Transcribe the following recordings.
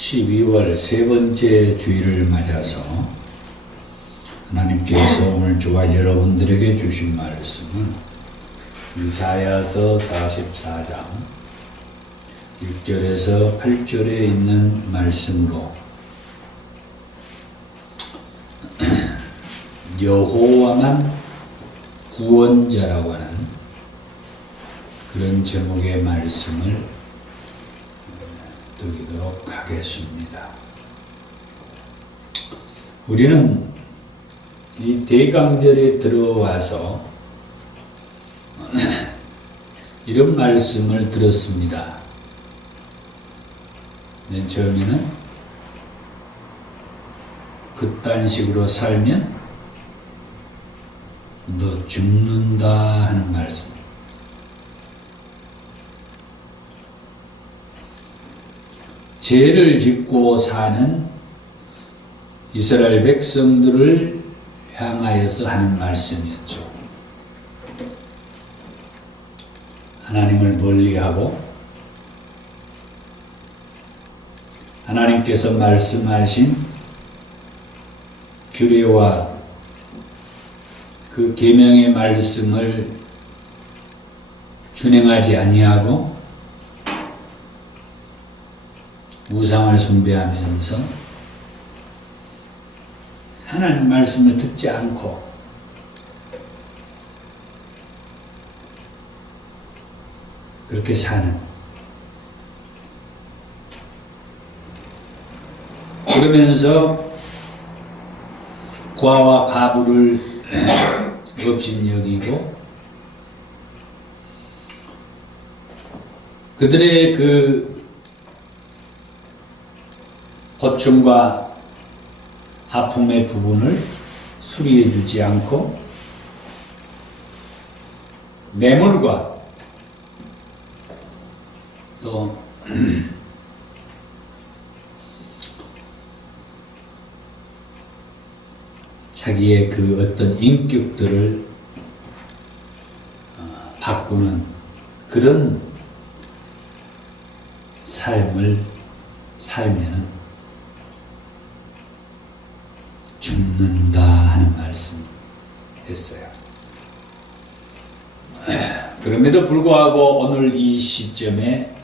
12월 세 번째 주일을 맞아서 하나님께서 오늘 저와 여러분들에게 주신 말씀은 이사야서 44장 6절에서 8절에 있는 말씀으로 여호와만 구원자라고 하는 그런 제목의 말씀을 드리도록 하겠습니다. 우리는 이 대강절에 들어와서 이런 말씀을 들었습니다. 맨 처음에는 그딴 식으로 살면 너 죽는다 하는 말씀. 죄를 짓고 사는 이스라엘 백성들을 향하여서 하는 말씀이었죠. 하나님을 멀리하고 하나님께서 말씀하신 규례와 그 계명의 말씀을 준행하지 아니하고 우상을 숭배하면서 하나님 말씀을 듣지 않고 그렇게 사는, 그러면서 과와 가부를 업신여기고 그들의 그 고충과 아픔의 부분을 수리해 주지 않고 뇌물과 또 자기의 그 어떤 인격들을 바꾸는 그런 삶을 살면은 죽는다 하는 말씀 했어요. 그럼에도 불구하고 오늘 이 시점에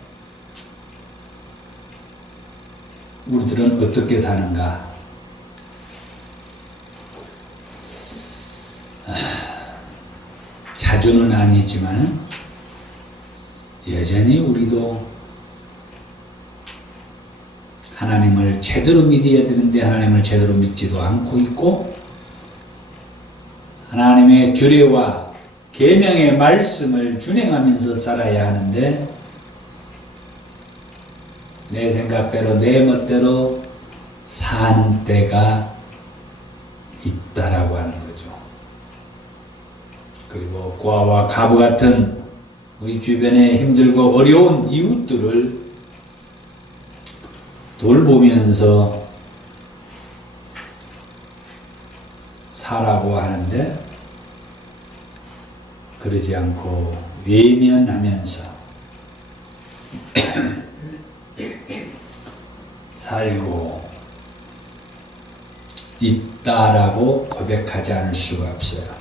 우리들은 어떻게 사는가? 자주는 아니지만 여전히 우리도 하나님을 제대로 믿어야 되는데 하나님을 제대로 믿지도 않고 있고, 하나님의 규례와 계명의 말씀을 준행하면서 살아야 하는데 내 생각대로 내 멋대로 사는 때가 있다라고 하는 거죠. 그리고 과와 가부 같은 우리 주변에 힘들고 어려운 이웃들을 돌보면서 살라고 하는데 그러지 않고 외면하면서 살고 있다라고 고백하지 않을 수가 없어요.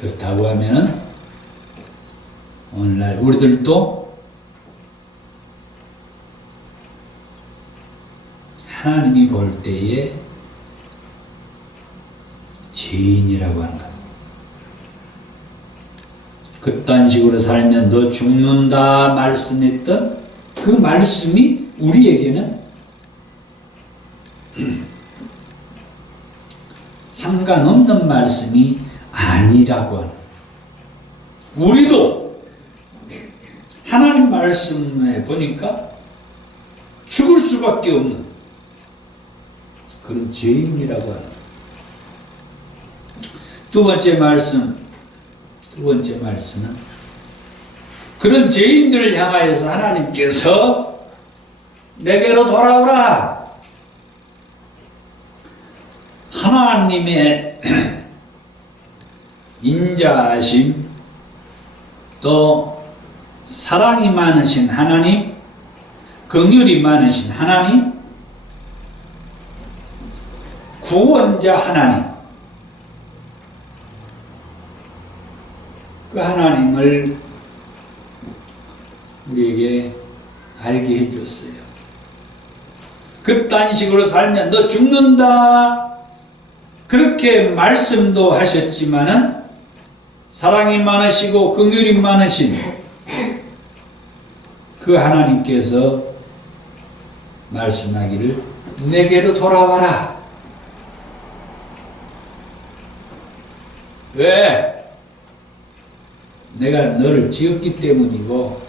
그렇다고 하면은 오늘날 우리들도 하나님이 볼 때에 죄인이라고 하는 겁니다. 그딴 식으로 살면 너 죽는다 말씀했던 그 말씀이 우리에게는 상관없는 말씀이 아니라고 하는, 우리도 하나님 말씀에 보니까 죽을 수밖에 없는 그런 죄인이라고 하는. 두 번째 말씀은 그런 죄인들을 향하여서 하나님께서 내게로 돌아오라. 하나님의 인자하심, 또 사랑이 많으신 하나님, 긍휼이 많으신 하나님, 구원자 하나님, 그 하나님을 우리에게 알게 해줬어요. 그딴 식으로 살면 너 죽는다, 그렇게 말씀도 하셨지만은 사랑이 많으시고 긍휼이 많으신 그 하나님께서 말씀하기를 내게로 돌아와라. 왜? 내가 너를 지었기 때문이고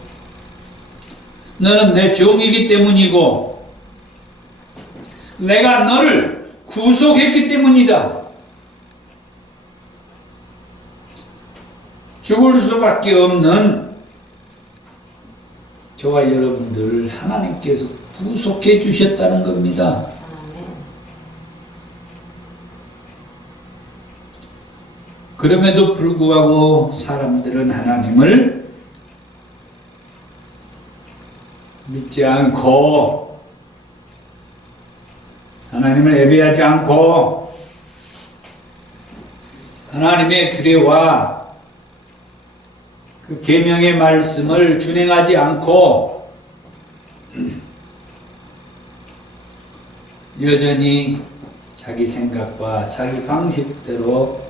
너는 내 종이기 때문이고 내가 너를 구속했기 때문이다. 죽을 수밖에 없는 저와 여러분들을 하나님께서 구속해 주셨다는 겁니다. 그럼에도 불구하고 사람들은 하나님을 믿지 않고 하나님을 예배하지 않고 하나님의 규례와 그 계명의 말씀을 준행하지 않고 여전히 자기 생각과 자기 방식대로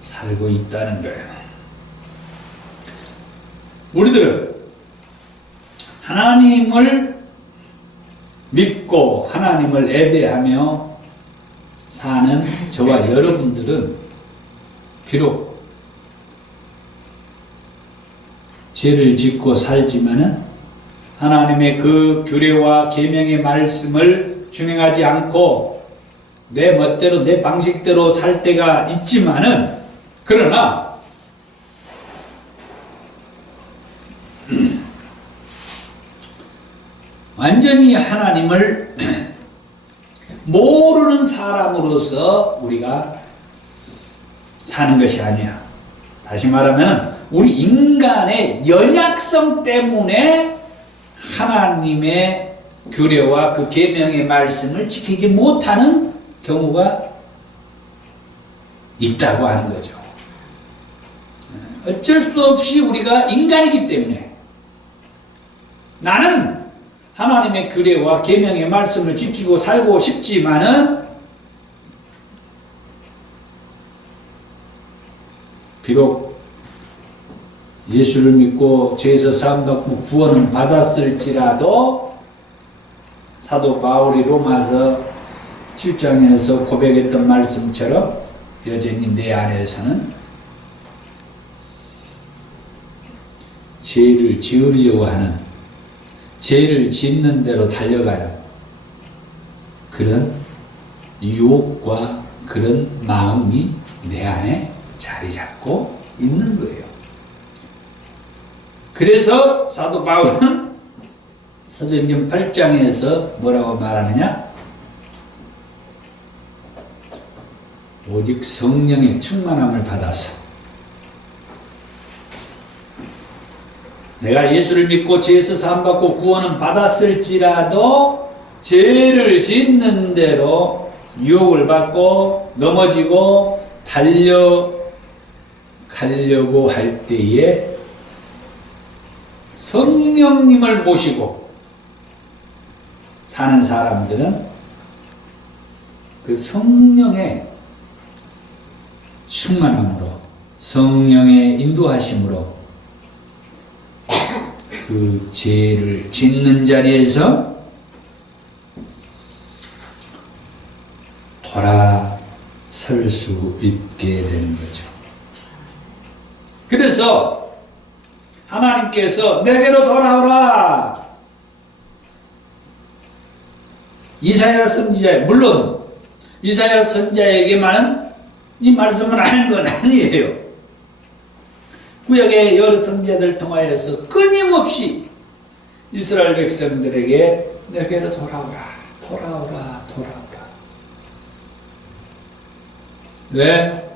살고 있다는 거예요. 우리들은 하나님을 믿고 하나님을 예배하며 사는 저와 여러분들은 비록 죄를 짓고 살지만은 하나님의 그 규례와 계명의 말씀을 준행하지 않고 내 멋대로 내 방식대로 살 때가 있지만은 그러나 완전히 하나님을 모르는 사람으로서 우리가 사는 것이 아니야. 다시 말하면 우리 인간의 연약성 때문에 하나님의 규례와 그 계명의 말씀을 지키지 못하는 경우가 있다고 하는 거죠. 어쩔 수 없이 우리가 인간이기 때문에 나는 하나님의 규례와 계명의 말씀을 지키고 살고 싶지만은 비록 예수를 믿고 죄에서 사함받고 구원은 받았을지라도 사도 바울이 로마서 7장에서 고백했던 말씀처럼 여전히 내 안에서는 죄를 지으려고 하는, 죄를 짓는 대로 달려가는 그런 유혹과 그런 마음이 내 안에 자리 잡고 있는 거예요. 그래서 사도 바울은 사도행전 8장에서 뭐라고 말하느냐? 오직 성령의 충만함을 받아서 내가 예수를 믿고 죄에서 사함받고 구원은 받았을지라도 죄를 짓는 대로 유혹을 받고 넘어지고 달려가려고 할 때에 성령님을 모시고 사는 사람들은 그 성령의 충만함으로 성령의 인도하심으로 그 죄를 짓는 자리에서 돌아설 수 있게 되는 거죠. 그래서 하나님께서 내게로 돌아오라. 이사야 선지자, 물론 이사야 선지자에게만 이 말씀을 하는 건 아니에요. 구약의 여러 선지자들 통하여서 끊임없이 이스라엘 백성들에게 내게로 돌아오라, 돌아오라, 돌아오라. 왜?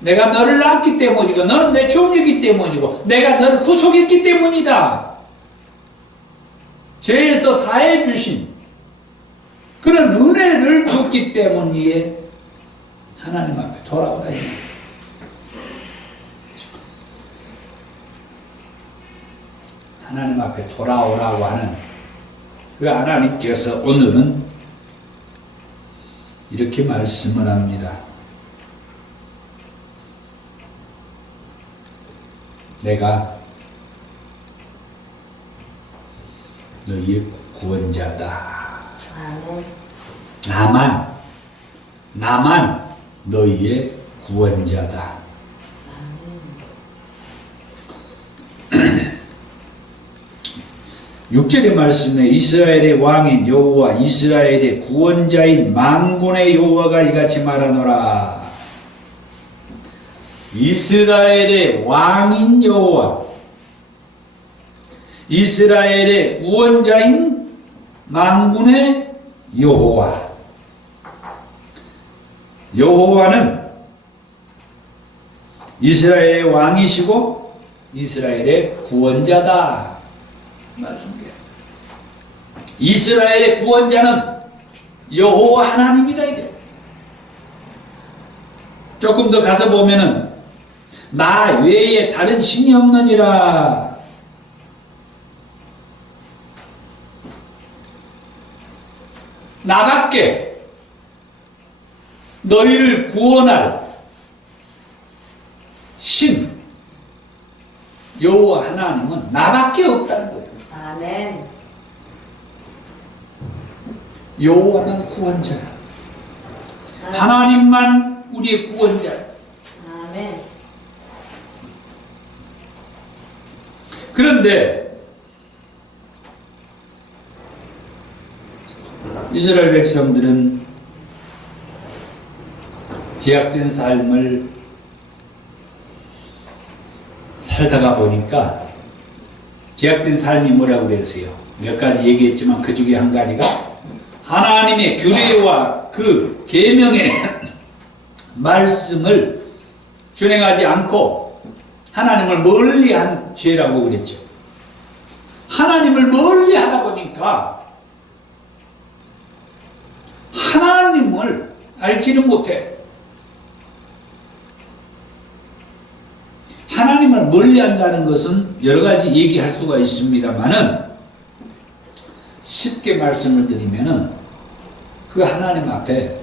내가 너를 낳았기 때문이고 너는 내 종이기 때문이고 내가 너를 구속했기 때문이다. 죄에서 사해 주신 그런 은혜를 줬기 때문이에 하나님 앞에 돌아오라. 하나님 앞에 돌아오라고 하는 그 하나님께서 오늘은 이렇게 말씀을 합니다. 내가 너희의 구원자다. 나만 너희의 구원자다. 6절의 말씀에 이스라엘의 왕인 여호와 이스라엘의 구원자인 만군의 여호와가 이같이 말하노라. 이스라엘의 왕인 여호와 이스라엘의 구원자인 만군의 여호와. 여호와는 이스라엘의 왕이시고 이스라엘의 구원자다. 말씀드려요. 이스라엘의 구원자는 여호와 하나님이다. 이게 조금 더 가서 보면은 나 외에 다른 신이 없느니라. 나밖에 너희를 구원할 신 여호와 하나님은 나밖에 없다는 거예요. 아멘. 여호와만 구원자야. 하나님만 우리의 구원자야. 아멘. 그런데 이스라엘 백성들은 제약된 삶을 살다가 보니까 제약된 삶이 뭐라고 그랬어요? 몇 가지 얘기했지만 그 중에 한 가지가 하나님의 규례와 그 계명의 말씀을 준행하지 않고 하나님을 멀리한 죄라고 그랬죠. 하나님을 멀리하다 보니까 하나님을 알지는 못해. 하나님을 멀리한다는 것은 여러 가지 얘기할 수가 있습니다만은 쉽게 말씀을 드리면은 그 하나님 앞에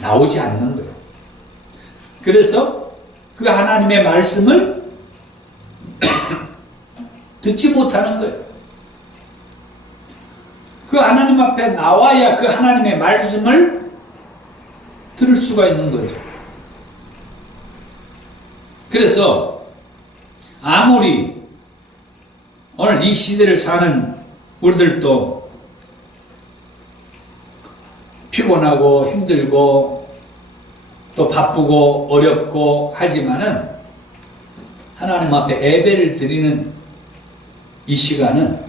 나오지 않는 거예요. 그래서 그 하나님의 말씀을 듣지 못하는 거예요. 그 하나님 앞에 나와야 그 하나님의 말씀을 들을 수가 있는 거죠. 그래서 아무리 오늘 이 시대를 사는 우리들도 피곤하고 힘들고 또 바쁘고 어렵고 하지만은 하나님 앞에 예배를 드리는 이 시간은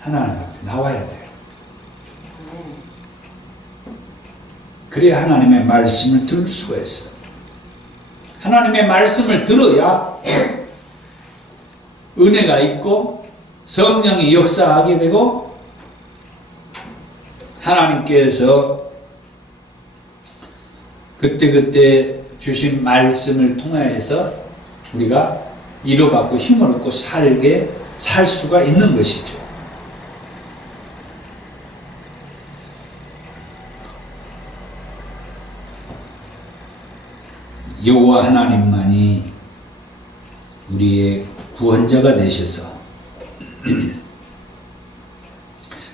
하나님 앞에 나와야 돼요. 그래야 하나님의 말씀을 들을 수가 있어요. 하나님의 말씀을 들어야 은혜가 있고 성령이 역사하게 되고 하나님께서 그때그때 주신 말씀을 통하여서 우리가 위로받고 힘을 얻고 살 수가 있는 것이죠. 여호와 하나님만이 우리의 구원자가 되셔서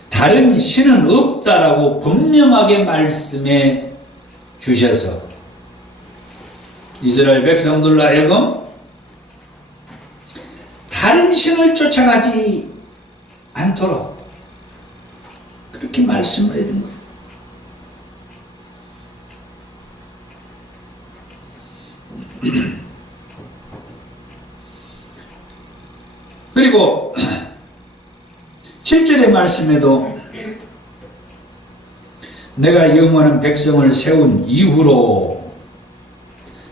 다른 신은 없다라고 분명하게 말씀해 주셔서 이스라엘 백성들로 하여금 다른 신을 쫓아가지 않도록 그렇게 말씀을 해준 거예요. 그리고 7절의 말씀에도 내가 영원한 백성을 세운 이후로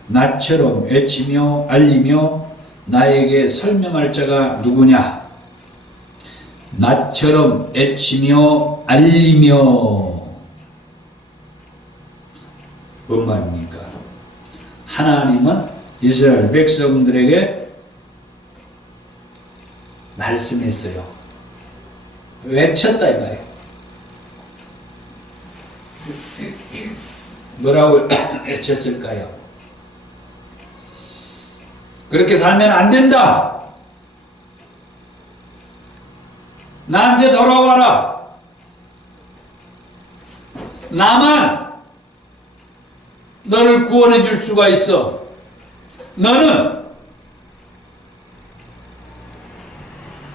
나처럼 외치며 알리며 나에게 설명할 자가 누구냐? 나처럼 애치며 알리며. 뭔 말입니까? 하나님은 이스라엘 백성들에게 말씀했어요. 외쳤다 이 말이에요. 뭐라고 외쳤을까요? 그렇게 살면 안 된다. 나한테 돌아와라. 나만 너를 구원해 줄 수가 있어. 너는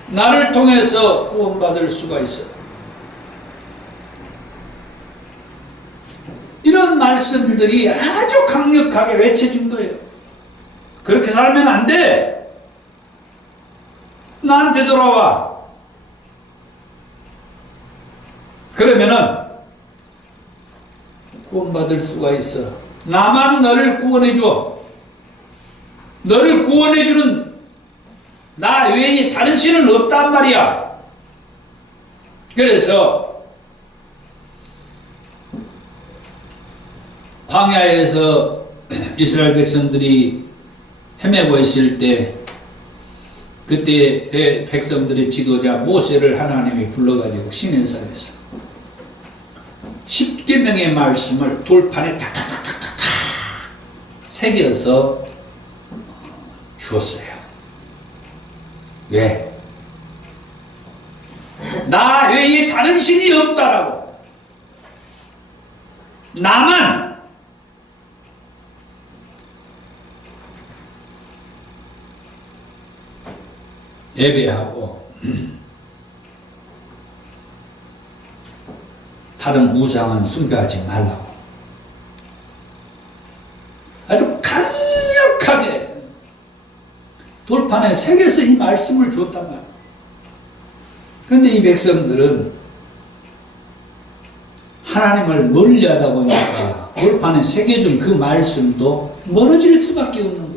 나를 통해서 구원받을 수가 있어. 이런 말씀들이 아주 강력하게 외쳐진 거예요. 그렇게 살면 안 돼. 나한테 돌아와. 그러면은 구원받을 수가 있어. 나만 너를 구원해 줘. 너를 구원해 주는 나 외에 다른 신은 없단 말이야. 그래서 광야에서 이스라엘 백성들이 헤매고 있을 때, 그때 백성들의 지도자 모세를 하나님이 불러가지고 시내산에서 10계명의 말씀을 돌판에 탁탁탁탁탁 새겨서 주었어요. 왜? 나 외에 다른 신이 없다라고. 나만 예배하고 다른 우상은 숭배하지 말라고. 아주 강력하게 돌판에 새겨서 이 말씀을 줬단 말이야. 그런데 이 백성들은 하나님을 멀리하다 보니까 돌판에 새겨준 그 말씀도 멀어질 수밖에 없는 거예요.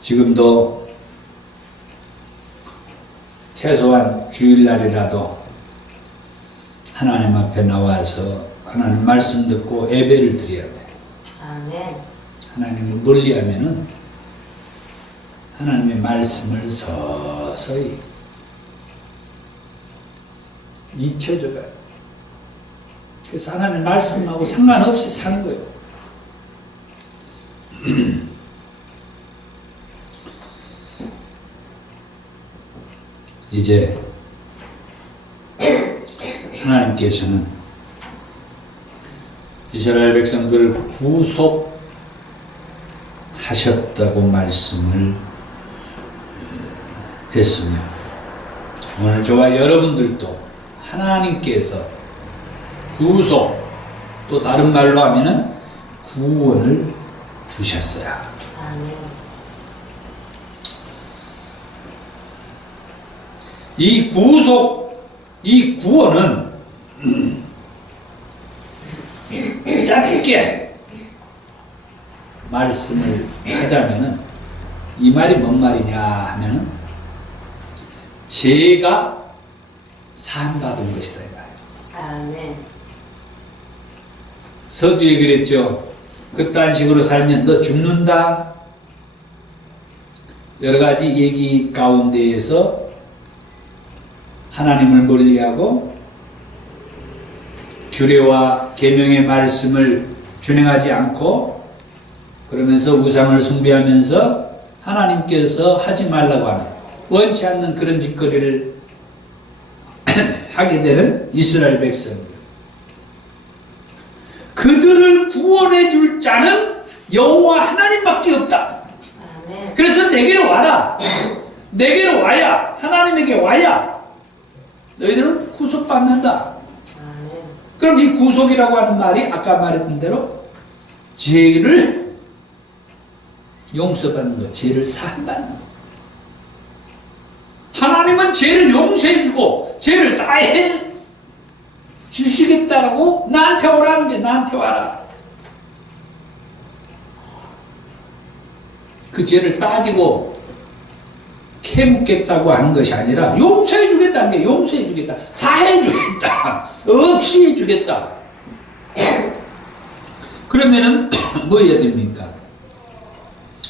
지금도 최소한 주일날이라도 하나님 앞에 나와서 하나님 말씀 듣고 예배를 드려야 돼. 아멘. 하나님을 멀리하면은 하나님의 말씀을 서서히 잊혀져가요. 그래서 하나님의 말씀하고 상관없이 사는 거예요. 이제 하나님께서는 이스라엘 백성들을 구속하셨다고 말씀을 했으며, 오늘 저와 여러분들도 하나님께서 구속, 또 다른 말로 하면은 구원을 주셨어요. 아멘. 이 구속, 이 구원은 짧게 말씀을 하자면은, 이 말이 뭔 말이냐 하면은 죄가 사함받은 것이다 이 말이에요. 아멘. 서두에 그랬죠. 그딴 식으로 살면 너 죽는다. 여러 가지 얘기 가운데에서 하나님을 멀리하고 규례와 계명의 말씀을 준행하지 않고, 그러면서 우상을 숭배하면서 하나님께서 하지 말라고 하는, 원치 않는 그런 짓거리를 하게 되는 이스라엘 백성들. 그들을 구원해 줄 자는 여호와 하나님밖에 없다. 아멘. 그래서 내게로 와라. 내게로 와야, 하나님에게 와야 너희들은 구속받는다. 아멘. 그럼 이 구속이라고 하는 말이 아까 말했던 대로 죄를 용서받는 것, 죄를 사함받는 것. 하나님은 죄를 용서해주고 죄를 사해 주시겠다라고 나한테 오라는 게, 나한테 와라. 그 죄를 따지고 캐묻겠다고 하는 것이 아니라 용서해 주겠다는 게 용서해 주겠다. 사해 주겠다. 없이 해 주겠다. 그러면은 뭐 해야 됩니까?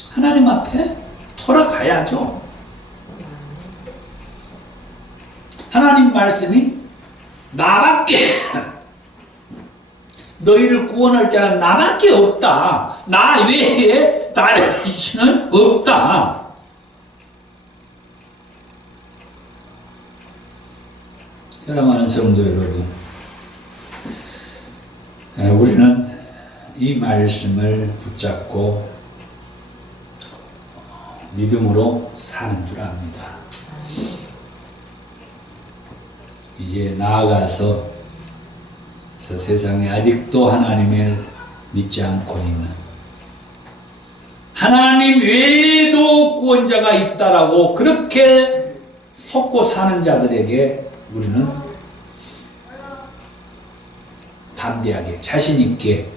하나님 앞에 돌아가야죠. 하나님 말씀이 나밖에 너희를 구원할 자는 나밖에 없다. 나 외에 다른 신은 없다. 사랑하는 성도 여러분, 우리는 이 말씀을 붙잡고 믿음으로 사는 줄 압니다. 이제 나아가서 저 세상에 아직도 하나님을 믿지 않고 있는, 하나님 외에도 구원자가 있다라고 그렇게 속고 사는 자들에게 우리는 담대하게 자신있게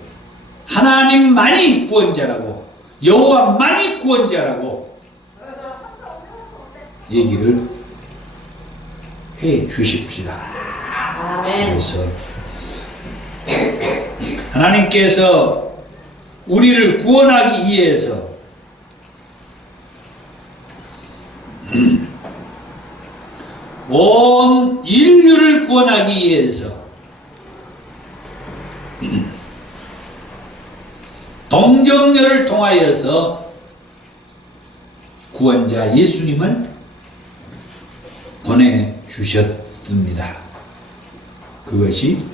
하나님만이 구원자라고, 여호와만이 구원자라고 얘기를 해 주십시다. 아멘. 그래서 하나님께서 우리를 구원하기 위해서 온 인류를 구원하기 위해서 동정녀를 통하여서 구원자 예수님을 보내주셨습니다. 그것이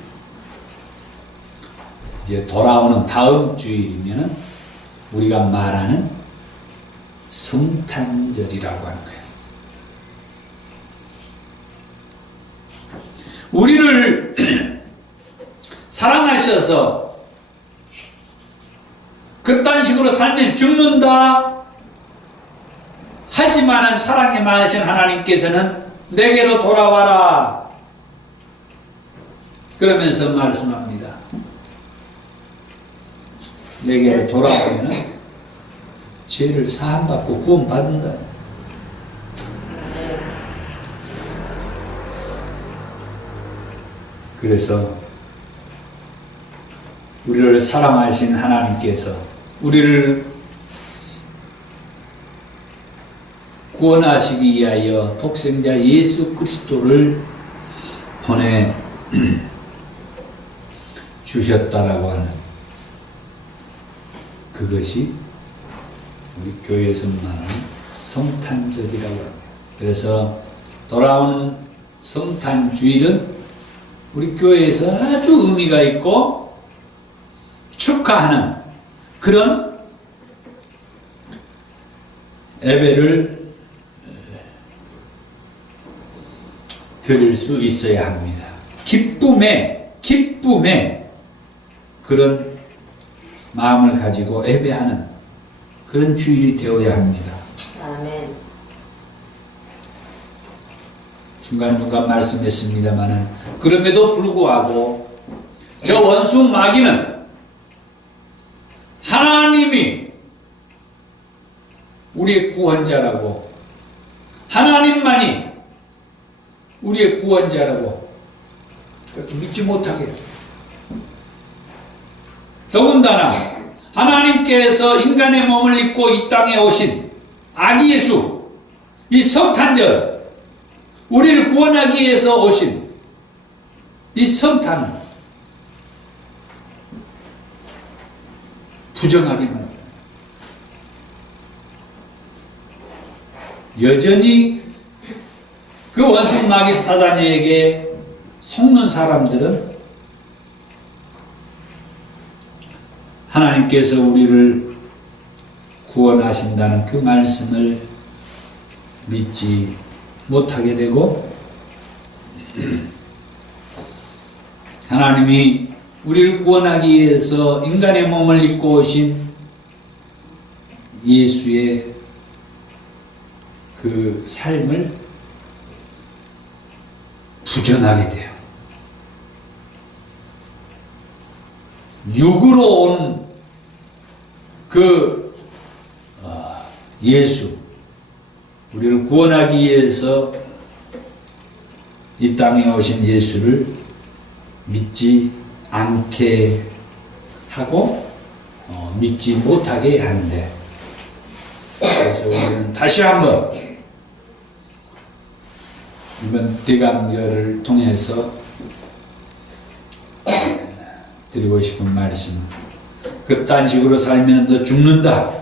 이제 돌아오는 다음 주일이면 우리가 말하는 성탄절이라고 하는 거예요. 우리를 사랑하셔서 그딴 식으로 살면 죽는다 하지만은 사랑이 많으신 하나님께서는 내게로 돌아와라 그러면서 말씀합니다. 내게로 돌아오면 죄를 사함받고 구원받는다. 그래서 우리를 사랑하신 하나님께서 우리를 구원하시기 위하여 독생자 예수 그리스도를 보내 주셨다라고 하는 그것이 우리 교회에서 말하는 성탄절이라고 합니다. 그래서 돌아오는 성탄주일은 우리 교회에서 아주 의미가 있고 축하하는 그런 예배를 드릴 수 있어야 합니다. 기쁨의 그런 마음을 가지고 예배하는 그런 주일이 되어야 합니다. 아멘. 중간중간 말씀했습니다마는 그럼에도 불구하고 저 원수 마귀는 하나님이 우리의 구원자라고, 하나님만이 우리의 구원자라고 그렇게 믿지 못하게 해요. 더군다나 하나님께서 인간의 몸을 입고 이 땅에 오신 아기 예수, 이 성탄절, 우리를 구원하기 위해서 오신 이 성탄은 부정하기만 합니다. 여전히 그 원수 마귀 사단에게 속는 사람들은 하나님께서 우리를 구원하신다는 그 말씀을 믿지 못하게 되고 하나님이 우리를 구원하기 위해서 인간의 몸을 입고 오신 예수의 그 삶을 부정하게 돼요. 육으로 온 그 예수, 우리를 구원하기 위해서 이 땅에 오신 예수를 믿지 않게 하고 믿지 못하게 하는데, 그래서 우리는 다시 한번 이번 대강절을 통해서 드리고 싶은 말씀, 그딴 식으로 살면 너 죽는다.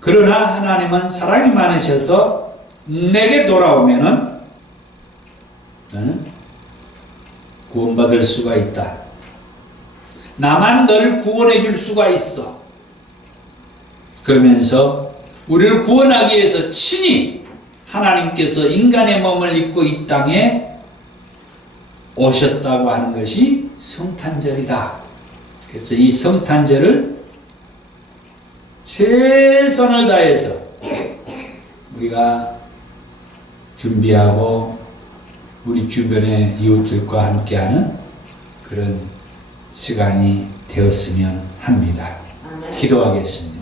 그러나 하나님은 사랑이 많으셔서 내게 돌아오면은 너는 구원받을 수가 있다. 나만 너를 구원해 줄 수가 있어. 그러면서 우리를 구원하기 위해서 친히 하나님께서 인간의 몸을 입고 이 땅에 오셨다고 하는 것이 성탄절이다. 그래서 이 성탄절을 최선을 다해서 우리가 준비하고 우리 주변의 이웃들과 함께하는 그런 시간이 되었으면 합니다. 아멘. 기도하겠습니다.